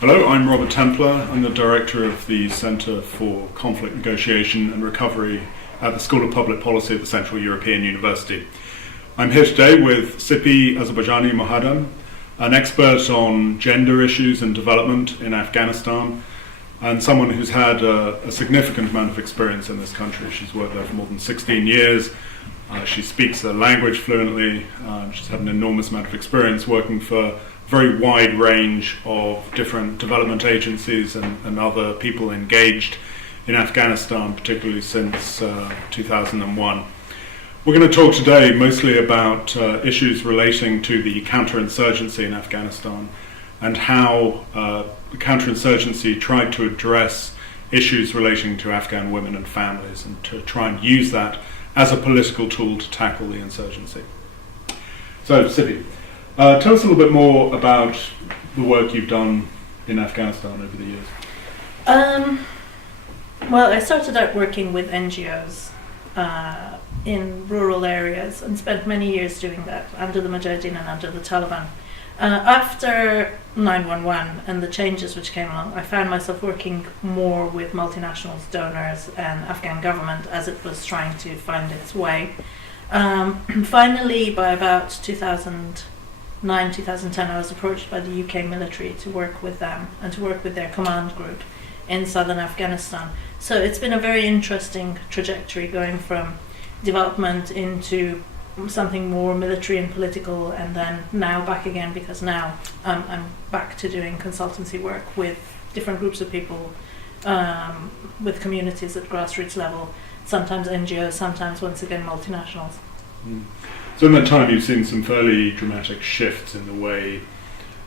Hello, I'm Robert Templar. I'm the director of the Centre for Conflict Negotiation and Recovery at the School of Public Policy at the Central European University. I'm here today with Sipi Azerbaijani Mohadam, an expert on gender issues and development in Afghanistan, and someone who's had a significant amount of experience in this country. She's worked there for more than 16 years. She speaks the language fluently. She's had an enormous amount of experience working for very wide range of different development agencies and other people engaged in Afghanistan, particularly since 2001. We're going to talk today mostly about issues relating to the counterinsurgency in Afghanistan and how the counterinsurgency tried to address issues relating to Afghan women and families and to try and use that as a political tool to tackle the insurgency. So, Sipi, tell us a little bit more about the work you've done in Afghanistan over the years. Well, I started out working with NGOs in rural areas and spent many years doing that under the Mujahideen and under the Taliban. After 9/11 and the changes which came along, I found myself working more with multinationals, donors and Afghan government as it was trying to find its way. Finally, by about 2009, 2010, I was approached by the UK military to work with them and to work with their command group in southern Afghanistan. So it's been a very interesting trajectory going from development into something more military and political, and then now back again, because now I'm back to doing consultancy work with different groups of people, with communities at grassroots level, sometimes NGOs, sometimes once again multinationals. So in that time you've seen some fairly dramatic shifts in the way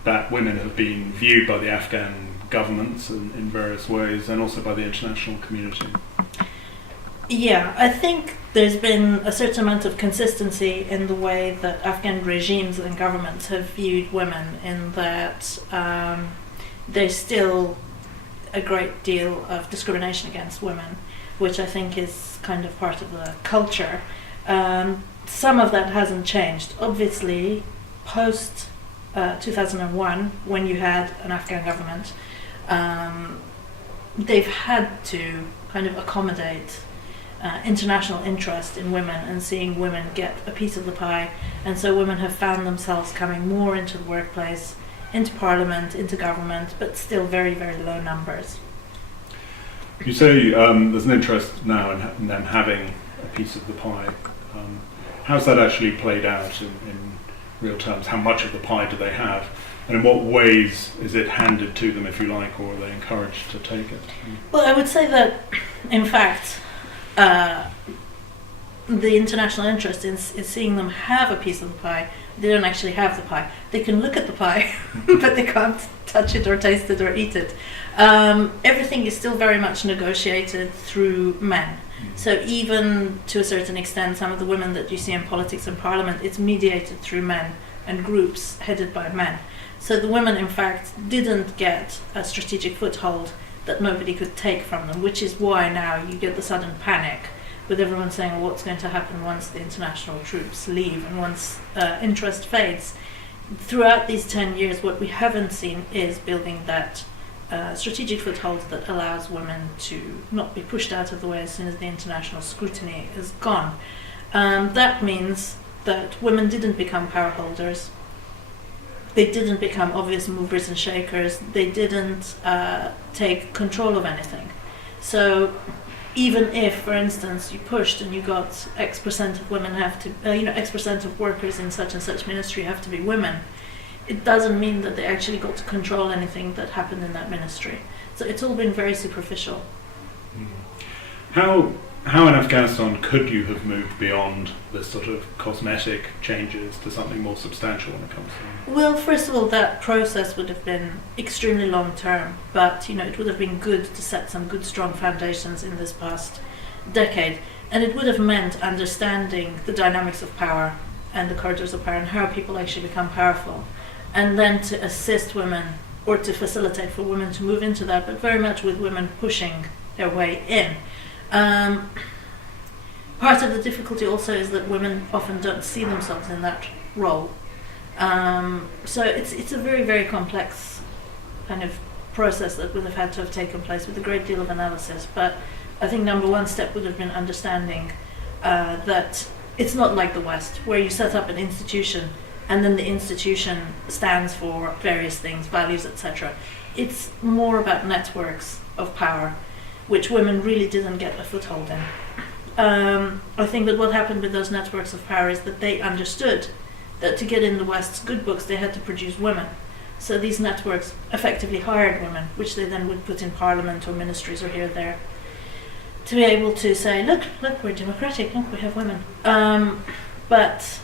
that women have been viewed by the Afghan governments in various ways, and also by the international community. Yeah, I think there's been a certain amount of consistency in the way that Afghan regimes and governments have viewed women, in that there's still a great deal of discrimination against women, which I think is kind of part of the culture. Some of that hasn't changed. Obviously, post 2001, when you had an Afghan government, they've had to kind of accommodate international interest in women and seeing women get a piece of the pie, and so women have found themselves coming more into the workplace, into parliament, into government, but still very, very low numbers. You say there's an interest now in them having a piece of the pie. How's that actually played out in real terms? How much of the pie do they have? And in what ways is it handed to them, if you like, or are they encouraged to take it? Well, I would say that, in fact, the international interest in seeing them have a piece of the pie. They don't actually have the pie. They can look at the pie, but they can't touch it or taste it or eat it. Everything is still very much negotiated through men. So even to a certain extent, some of the women that you see in politics and parliament, it's mediated through men and groups headed by men. So the women, in fact, didn't get a strategic foothold that nobody could take from them, which is why now you get the sudden panic with everyone saying, well, what's going to happen once the international troops leave and once interest fades. Throughout these 10 years, what we haven't seen is building that strategic foothold that allows women to not be pushed out of the way as soon as the international scrutiny is gone. That means that women didn't become power holders. They didn't become obvious movers and shakers. They didn't take control of anything. So even if, for instance, you pushed and you got X% of women have to, X% of workers in such and such ministry have to be women, it doesn't mean that they actually got to control anything that happened in that ministry. So it's all been very superficial. How in Afghanistan could you have moved beyond this sort of cosmetic changes to something more substantial when it comes to? Well, first of all, that process would have been extremely long term, but it would have been good to set some good, strong foundations in this past decade, and it would have meant understanding the dynamics of power and the corridors of power and how people actually become powerful, and then to assist women or to facilitate for women to move into that, but very much with women pushing their way in. Part of the difficulty also is that women often don't see themselves in that role. So it's a very, very complex kind of process that would have had to have taken place with a great deal of analysis. But I think number one step would have been understanding that it's not like the West, where you set up an institution and then the institution stands for various things, values, etc. It's more about networks of power, which women really didn't get a foothold in. I think that what happened with those networks of power is that they understood that to get in the West's good books, they had to produce women. So these networks effectively hired women, which they then would put in parliament or ministries or here or there, to be able to say, look, we're democratic, look, we have women. But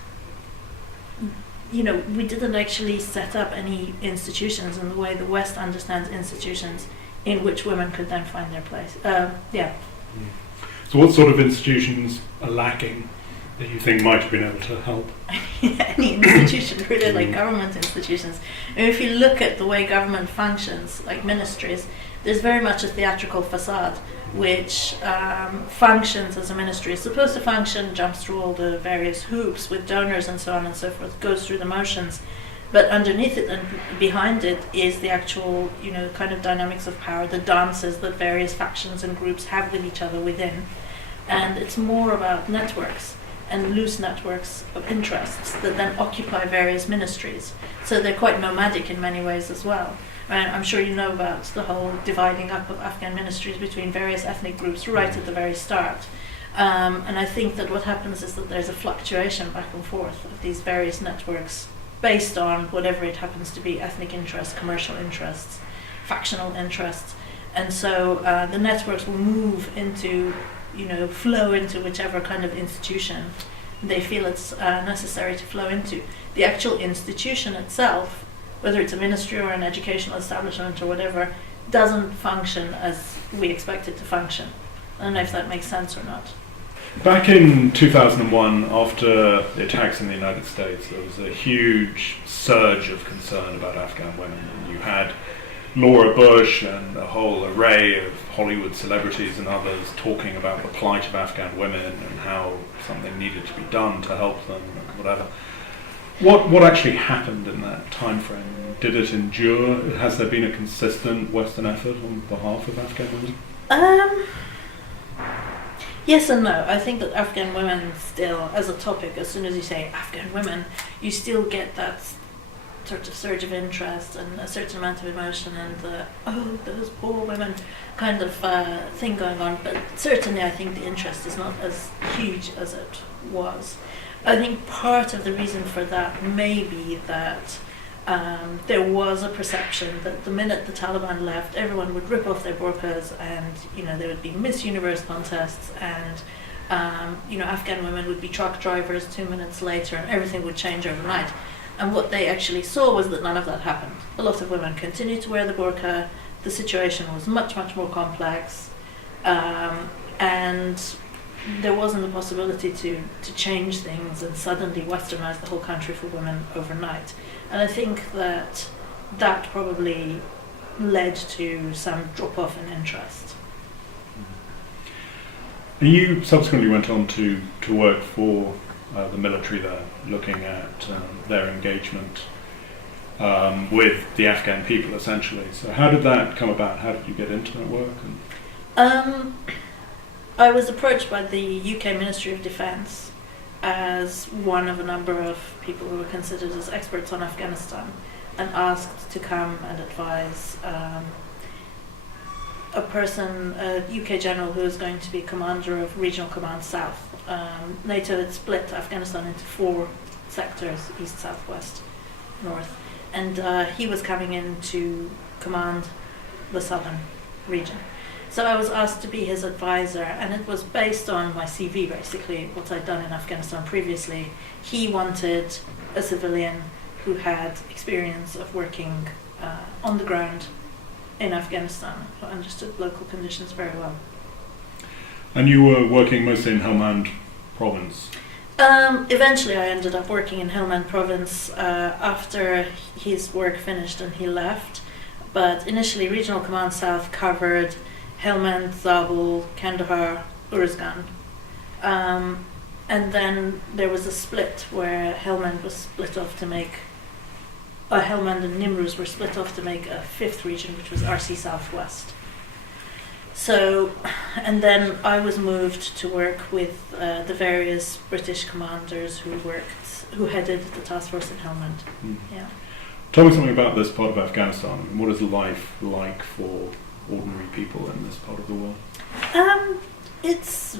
we didn't actually set up any institutions in the way the West understands institutions in which women could then find their place. So what sort of institutions are lacking that you think might have been able to help? Any institution, really, like government institutions. And if you look at the way government functions, like ministries, there's very much a theatrical facade which functions as a ministry. It's supposed to function, jumps through all the various hoops with donors and so on and so forth, goes through the motions. But underneath it and behind it is the actual, kind of dynamics of power, the dances that various factions and groups have with each other within. And it's more about networks and loose networks of interests that then occupy various ministries. So they're quite nomadic in many ways as well. And I'm sure you know about the whole dividing up of Afghan ministries between various ethnic groups right at the very start. And I think that what happens is that there's a fluctuation back and forth of these various networks based on whatever it happens to be, ethnic interests, commercial interests, factional interests. And so the networks will move into, flow into whichever kind of institution they feel it's necessary to flow into. The actual institution itself, whether it's a ministry or an educational establishment or whatever, doesn't function as we expect it to function. I don't know if that makes sense or not. Back in 2001, after the attacks in the United States, there was a huge surge of concern about Afghan women. And you had Laura Bush and a whole array of Hollywood celebrities and others talking about the plight of Afghan women and how something needed to be done to help them and whatever. What actually happened in that time frame? Did it endure? Has there been a consistent Western effort on behalf of Afghan women? Yes and no. I think that Afghan women still, as a topic, as soon as you say Afghan women, you still get that sort of surge of interest and a certain amount of emotion and the, oh, those poor women kind of thing going on. But certainly I think the interest is not as huge as it was. I think part of the reason for that may be that there was a perception that the minute the Taliban left, everyone would rip off their burqas and, there would be Miss Universe contests and, Afghan women would be truck drivers 2 minutes later and everything would change overnight. And what they actually saw was that none of that happened. A lot of women continued to wear the burqa. The situation was much, much more complex. And there wasn't the possibility to change things and suddenly westernize the whole country for women overnight. And I think that probably led to some drop-off in interest. And you subsequently went on to work for the military there, looking at their engagement with the Afghan people, essentially. So how did that come about? How did you get into that work? I was approached by the UK Ministry of Defence as one of a number of people who were considered as experts on Afghanistan and asked to come and advise a person, a UK general who was going to be commander of Regional Command South. NATO had split Afghanistan into 4 sectors, east, south, west, north, and he was coming in to command the southern region. So I was asked to be his advisor, and it was based on my CV, basically, what I'd done in Afghanistan previously. He wanted a civilian who had experience of working on the ground in Afghanistan, who understood local conditions very well. And you were working mostly in Helmand province? Eventually I ended up working in Helmand province after his work finished and he left. But initially Regional Command South covered Helmand, Zabul, Kandahar, Uruzgan. And then there was a split where Helmand was split off to make Helmand and Nimruz were split off to make a fifth region, which was RC Southwest. So, and then I was moved to work with the various British commanders who headed the task force in Helmand. Mm. Yeah. Tell me something about this part of Afghanistan. What is life like for ordinary people in this part of the world? It's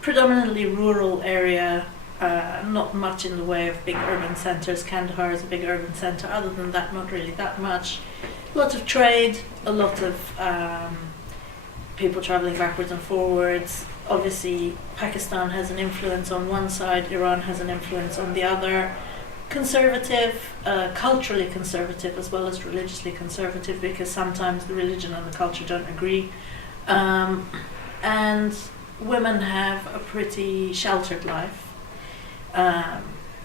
predominantly rural area, not much in the way of big urban centres. Kandahar is a big urban centre. Other than that, not really that much. A lot of trade, a lot of people travelling backwards and forwards. Obviously, Pakistan has an influence on one side, Iran has an influence on the other. Conservative, culturally conservative as well as religiously conservative, because sometimes the religion and the culture don't agree. And women have a pretty sheltered life,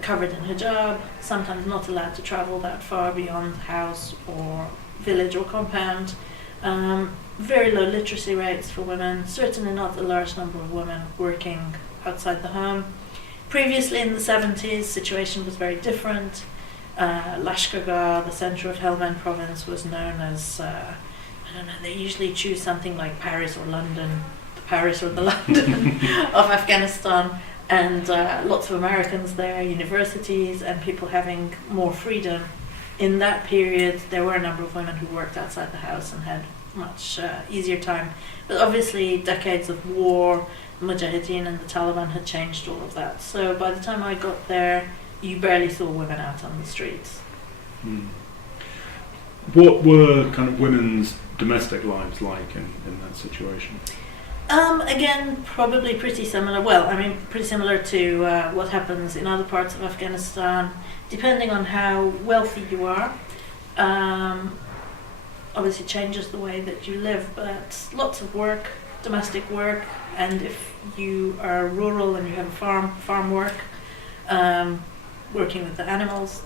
covered in hijab, sometimes not allowed to travel that far beyond house or village or compound. Very low literacy rates for women, certainly not a large number of women working outside the home. Previously in the 70s, situation was very different. Lashkargah, the centre of Helmand province, was known as, I don't know, they usually choose something like Paris or London, the Paris or the London of Afghanistan, and lots of Americans there, universities, and people having more freedom. In that period, there were a number of women who worked outside the house and had much easier time. But obviously, decades of war, Mujahideen and the Taliban had changed all of that. So by the time I got there, you barely saw women out on the streets. Mm. What were kind of women's domestic lives like in that situation? Again, probably pretty similar. Well, I mean, pretty similar to what happens in other parts of Afghanistan, depending on how wealthy you are. Obviously changes the way that you live, but lots of work, domestic work, and if you are rural and you have a farm work, working with the animals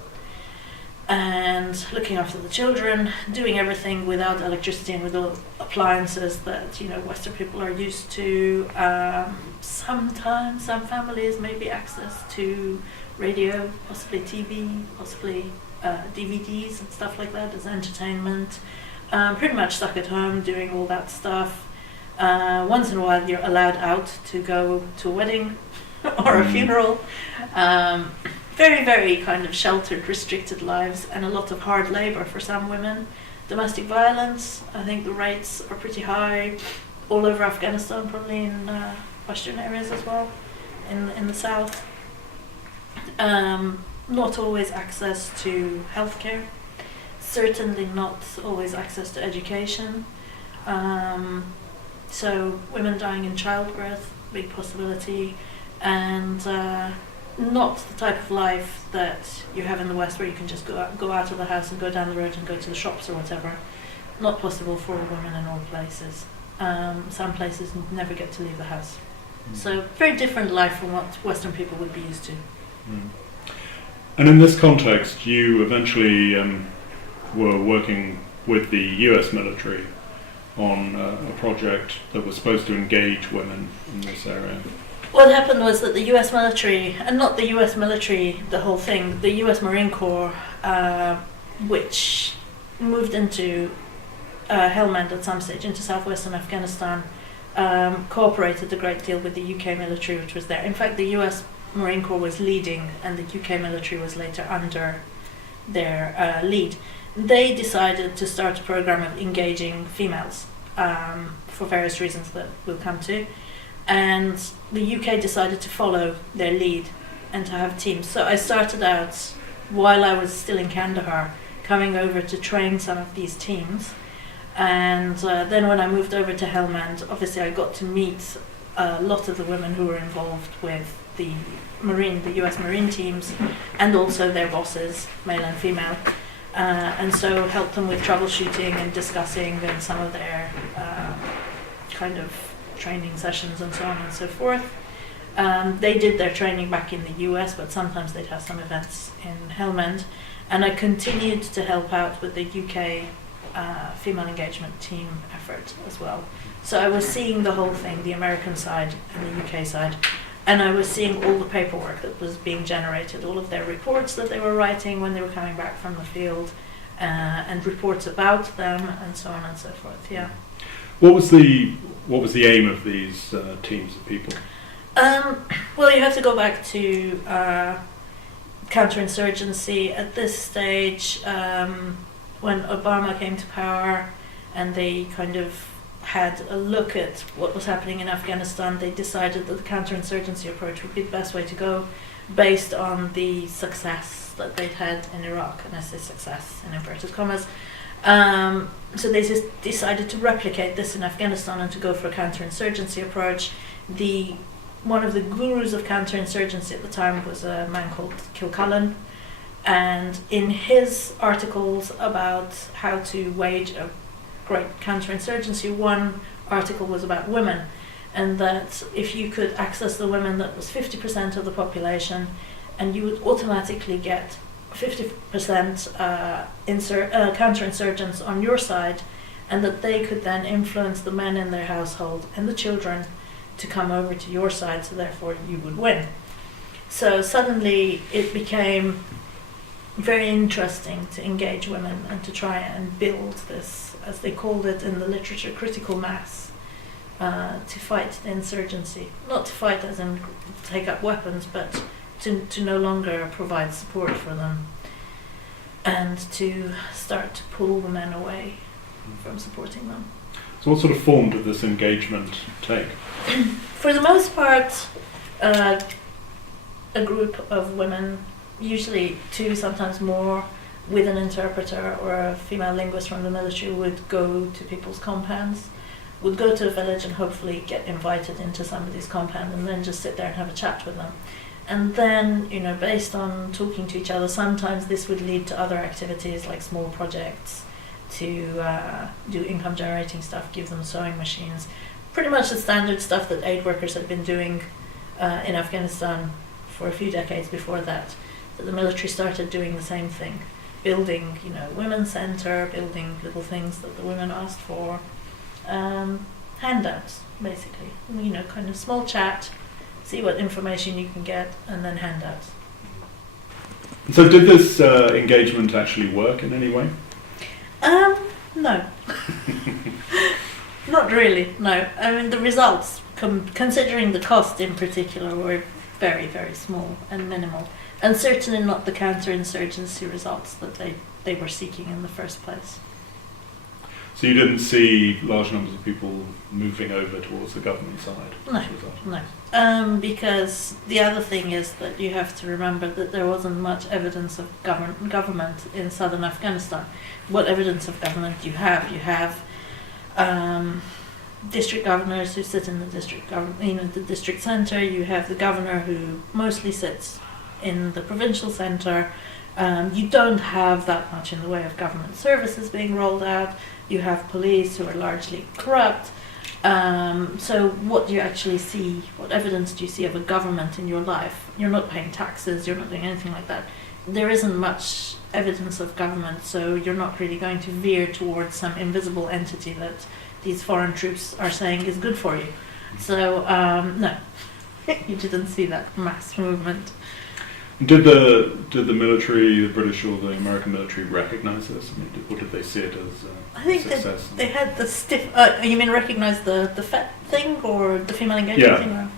and looking after the children, doing everything without electricity and without appliances that Western people are used to. Sometimes some families maybe access to radio, possibly TV, possibly DVDs and stuff like that as entertainment. Pretty much stuck at home doing all that stuff. Once in a while you're allowed out to go to a wedding or a funeral. Very, very kind of sheltered, restricted lives, and a lot of hard labour for some women. Domestic violence, I think the rates are pretty high all over Afghanistan, probably in Western areas as well, in the south. Not always access to healthcare. Certainly not always access to education. So women dying in childbirth, big possibility, and not the type of life that you have in the West where you can just go out of the house and go down the road and go to the shops or whatever. Not possible for women in all places. Some places never get to leave the house. Mm. So very different life from what Western people would be used to. Mm. And in this context, you eventually were working with the US military on a project that was supposed to engage women in this area. What happened was that the US military, and not the US military, the whole thing, the US Marine Corps, which moved into Helmand at some stage, into southwestern Afghanistan, cooperated a great deal with the UK military, which was there. In fact, the US Marine Corps was leading, and the UK military was later under their lead. They decided to start a program of engaging females for various reasons that we'll come to. And the UK decided to follow their lead and to have teams. So I started out, while I was still in Kandahar, coming over to train some of these teams. And then when I moved over to Helmand, obviously I got to meet a lot of the women who were involved with the US Marine teams, and also their bosses, male and female. And so helped them with troubleshooting and discussing and some of their kind of training sessions and so on and so forth. They did their training back in the US, but sometimes they'd have some events in Helmand. And I continued to help out with the UK female engagement team effort as well. So I was seeing the whole thing, the American side and the UK side. and I was seeing all the paperwork that was being generated, all of their reports that they were writing when they were coming back from the field, and reports about them, and so on and so forth. Yeah. What was the aim of these teams of people? Well, you have to go back to counterinsurgency at this stage. When Obama came to power, and they kind of had a look at what was happening in Afghanistan, they decided that the counterinsurgency approach would be the best way to go, based on the success that they'd had in Iraq, and I say success in inverted commas. So they just decided to replicate this in Afghanistan and to go for a counterinsurgency approach. One of the gurus of counterinsurgency at the time was a man called Kilcullen, and in his articles about how to wage a great counterinsurgency, one article was about women, and that if you could access the women, that was 50% of the population, and you would automatically get 50% counterinsurgents on your side, and that they could then influence the men in their household and the children to come over to your side, so therefore you would win. So suddenly it became very interesting to engage women and to try and build this, as they called it in the literature, critical mass, to fight the insurgency. Not to fight as in take up weapons, but to no longer provide support for them, and to start to pull the men away from supporting them. So what sort of form did this engagement take? For the most part, a group of women, usually two, sometimes more, with an interpreter or a female linguist from the military, would go to people's compounds, would go to a village and hopefully get invited into somebody's compound, and then just sit there and have a chat with them. And then, based on talking to each other, sometimes this would lead to other activities like small projects, to do income generating stuff, give them sewing machines, pretty much the standard stuff that aid workers had been doing in Afghanistan for a few decades before that. So the military started doing the same thing, building, women's centre, building little things that the women asked for, handouts, basically, kind of small chat, see what information you can get, and then handouts. So did this engagement actually work in any way? No. Not really, no. I mean, the results, considering the cost in particular, were very, very small and minimal, and certainly not the counterinsurgency results that they were seeking in the first place. So you didn't see large numbers of people moving over towards the government side? No. Because the other thing is that you have to remember that there wasn't much evidence of government in southern Afghanistan. What evidence of government you have? You have district governors who sit in the district the district centre. You have the governor who mostly sits in the provincial centre. You don't have that much in the way of government services being rolled out. You have police who are largely corrupt. So what do you actually see? What evidence do you see of a government in your life? You're not paying taxes, you're not doing anything like that. There isn't much evidence of government, so you're not really going to veer towards some invisible entity that these foreign troops are saying is good for you. So, no, you didn't see that mass movement. Did the military, the British or the American military, recognise this? I mean, or did they see it as I think success? they had the stiff. You mean recognise the FET thing or the female engagement thing?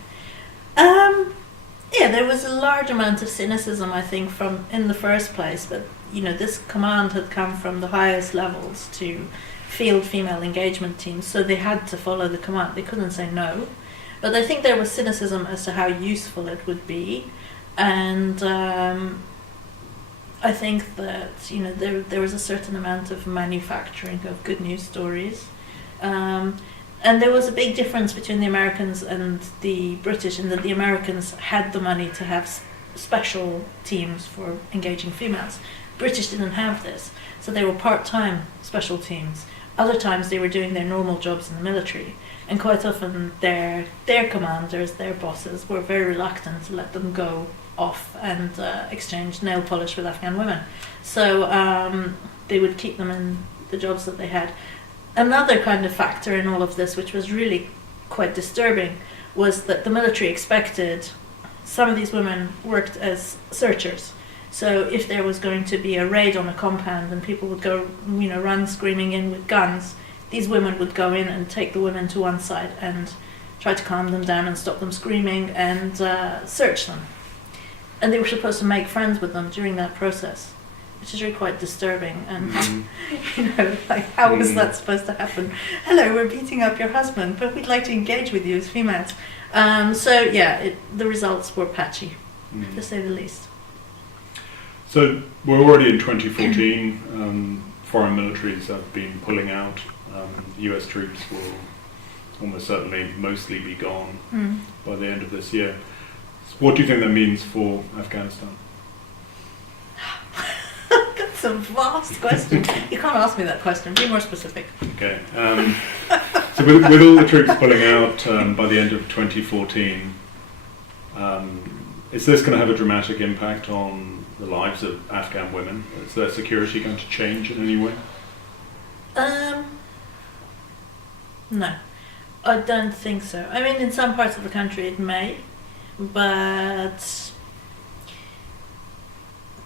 Yeah, there was a large amount of cynicism, I think, from in the first place. But this command had come from the highest levels to field female engagement teams, so they had to follow the command. They couldn't say no. But I think there was cynicism as to how useful it would be. And I think that there was a certain amount of manufacturing of good news stories, and there was a big difference between the Americans and the British in that the Americans had the money to have special teams for engaging females. British didn't have this, so they were part-time special teams. Other times they were doing their normal jobs in the military, and quite often their commanders, their bosses, were very reluctant to let them go off and exchange nail polish with Afghan women. So they would keep them in the jobs that they had. Another kind of factor in all of this, which was really quite disturbing, was that the military expected some of these women worked as searchers. So if there was going to be a raid on a compound and people would go, run screaming in with guns, these women would go in and take the women to one side and try to calm them down and stop them screaming and search them. And they were supposed to make friends with them during that process, which is really quite disturbing. And how was that supposed to happen? Hello, we're beating up your husband, but we'd like to engage with you as females. The results were patchy, to say the least. So we're already in 2014. Foreign militaries have been pulling out. US troops will almost certainly mostly be gone by the end of this year. So what do you think that means for Afghanistan? That's a vast question. You can't ask me that question. Be more specific. Okay. So with all the troops pulling out by the end of 2014, is this going to have a dramatic impact on the lives of Afghan women? Is their security going to change in any way? No, I don't think so. I mean, in some parts of the country it may, but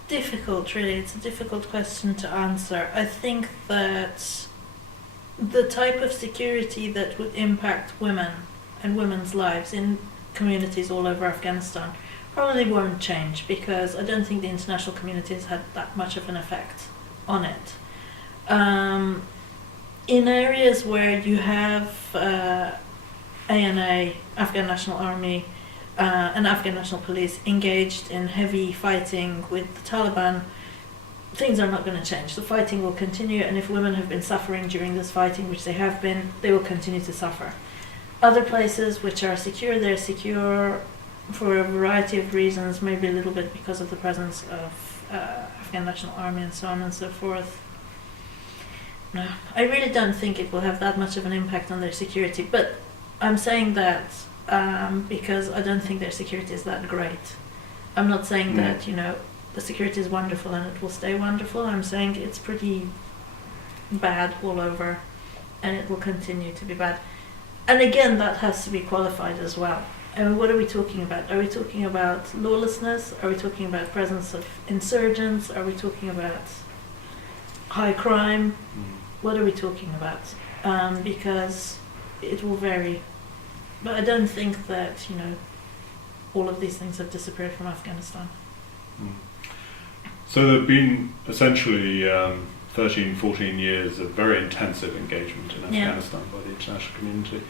difficult, really. It's a difficult question to answer. I think that the type of security that would impact women and women's lives in communities all over Afghanistan probably won't change, because I don't think the international community has had that much of an effect on it. In areas where you have ANA, Afghan National Army, and Afghan National Police engaged in heavy fighting with the Taliban, things are not going to change. The fighting will continue, and if women have been suffering during this fighting, which they have been, they will continue to suffer. Other places which are secure, they're secure for a variety of reasons, maybe a little bit because of the presence of Afghan National Army and so on and so forth. No, I really don't think it will have that much of an impact on their security, but I'm saying that because I don't think their security is that great. I'm not saying that, the security is wonderful and it will stay wonderful. I'm saying it's pretty bad all over, and it will continue to be bad. And again, that has to be qualified as well. I mean, what are we talking about? Are we talking about lawlessness? Are we talking about presence of insurgents? Are we talking about high crime? What are we talking about? Because it will vary. But I don't think that, all of these things have disappeared from Afghanistan. So there have been essentially 13, 14 years of very intensive engagement in Afghanistan by the international community.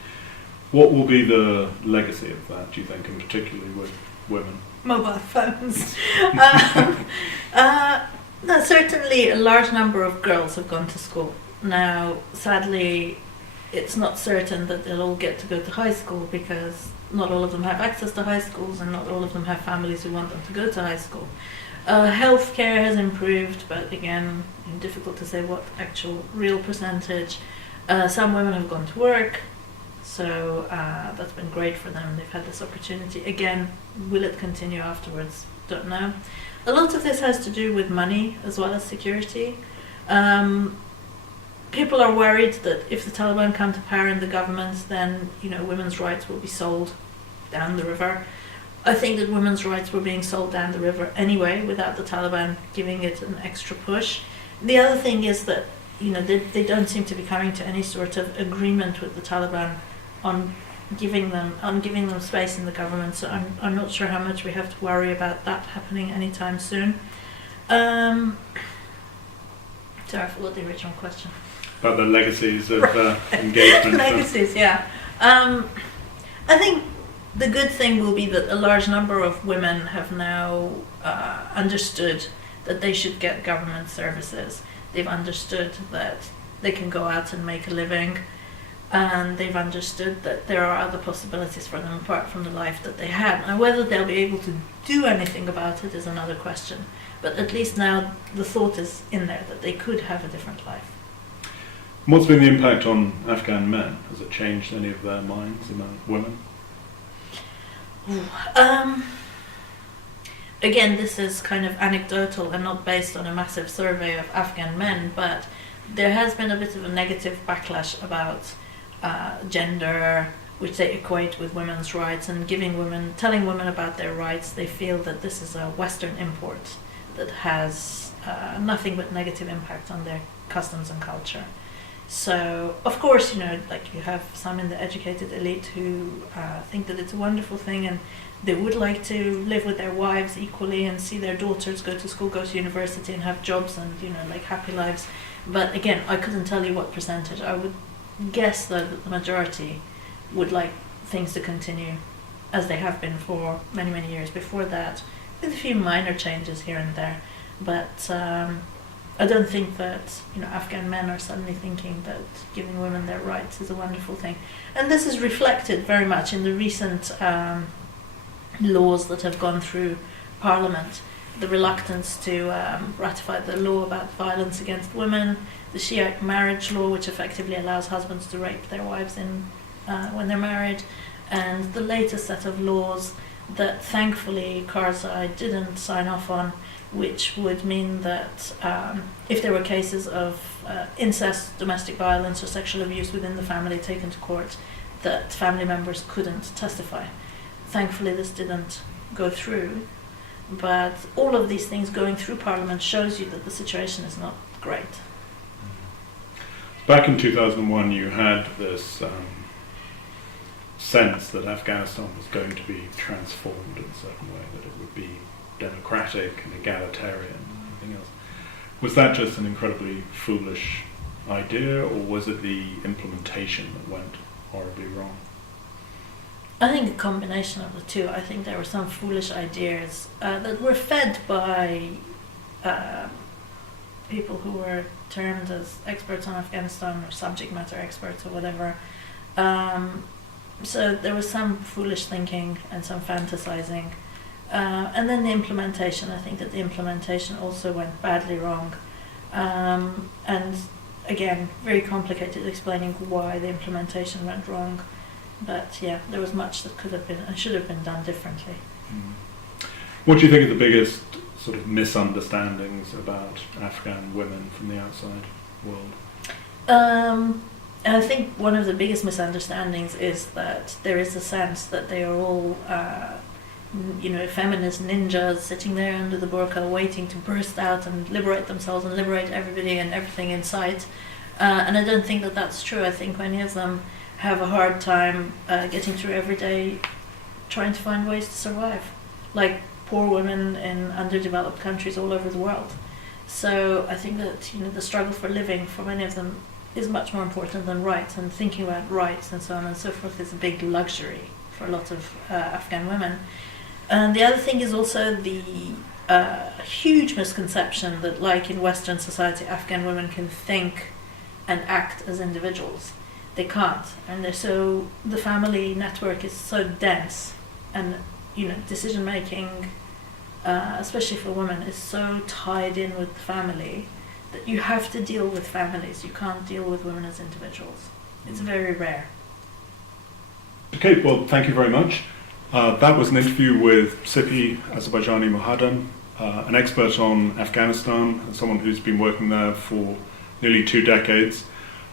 What will be the legacy of that, do you think, and particularly with women? Mobile phones. No, certainly a large number of girls have gone to school. Now, sadly, it's not certain that they'll all get to go to high school, because not all of them have access to high schools and not all of them have families who want them to go to high school. Healthcare has improved, but again, difficult to say what actual real percentage. Some women have gone to work, so that's been great for them. They've had this opportunity. Again, will it continue afterwards? Don't know. A lot of this has to do with money as well as security. People are worried that if the Taliban come to power in the government, then women's rights will be sold down the river. I think that women's rights were being sold down the river anyway, without the Taliban giving it an extra push. The other thing is that they don't seem to be coming to any sort of agreement with the Taliban on giving them space in the government. So I'm not sure how much we have to worry about that happening anytime soon. Sorry, I forgot the original question. About the legacies of engagement. Legacies, yeah. I think the good thing will be that a large number of women have now understood that they should get government services. They've understood that they can go out and make a living, and they've understood that there are other possibilities for them apart from the life that they had. And whether they'll be able to do anything about it is another question. But at least now the thought is in there that they could have a different life. What's been the impact on Afghan men? Has it changed any of their minds among women? Again, this is kind of anecdotal and not based on a massive survey of Afghan men, but there has been a bit of a negative backlash about gender, which they equate with women's rights, and telling women about their rights. They feel that this is a Western import that has nothing but negative impact on their customs and culture. So, of course, like you have some in the educated elite who think that it's a wonderful thing, and they would like to live with their wives equally and see their daughters go to school, go to university, and have jobs and, like happy lives. But again, I couldn't tell you what percentage. I would guess that the majority would like things to continue as they have been for many, many years before that, with a few minor changes here and there. But I don't think that Afghan men are suddenly thinking that giving women their rights is a wonderful thing. And this is reflected very much in the recent laws that have gone through Parliament. The reluctance to ratify the law about violence against women, the Shiite marriage law, which effectively allows husbands to rape their wives when they're married, and the latest set of laws that thankfully Karzai didn't sign off on, which would mean that if there were cases of incest, domestic violence, or sexual abuse within the family taken to court, that family members couldn't testify. Thankfully, this didn't go through. But all of these things going through Parliament shows you that the situation is not great. Back in 2001, you had this sense that Afghanistan was going to be transformed in a certain way, that it would be democratic and egalitarian and everything else. Was that just an incredibly foolish idea, or was it the implementation that went horribly wrong? I think a combination of the two. I think there were some foolish ideas that were fed by people who were termed as experts on Afghanistan or subject matter experts or whatever. So there was some foolish thinking and some fantasizing. And then the implementation. I think that the implementation also went badly wrong. And again, very complicated explaining why the implementation went wrong. But yeah, there was much that could have been and should have been done differently. What do you think are the biggest sort of misunderstandings about Afghan women from the outside world? I think one of the biggest misunderstandings is that there is a sense that they are all, feminist ninjas sitting there under the burqa waiting to burst out and liberate themselves and liberate everybody and everything in sight. And I don't think that that's true. I think many of them have a hard time getting through every day trying to find ways to survive, like poor women in underdeveloped countries all over the world. So I think that the struggle for living for many of them is much more important than rights, and thinking about rights and so on and so forth is a big luxury for a lot of Afghan women. And the other thing is also the huge misconception that, like in Western society, Afghan women can think and act as individuals. They can't, and the family network is so dense, and decision making, especially for women, is so tied in with the family that you have to deal with families. You can't deal with women as individuals. It's very rare. Okay, well, thank you very much. That was an interview with Sipi Azerbaijani Mohaddam, an expert on Afghanistan, and someone who's been working there for nearly 2 decades.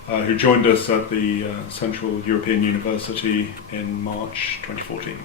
Who joined us at the Central European University in March 2014.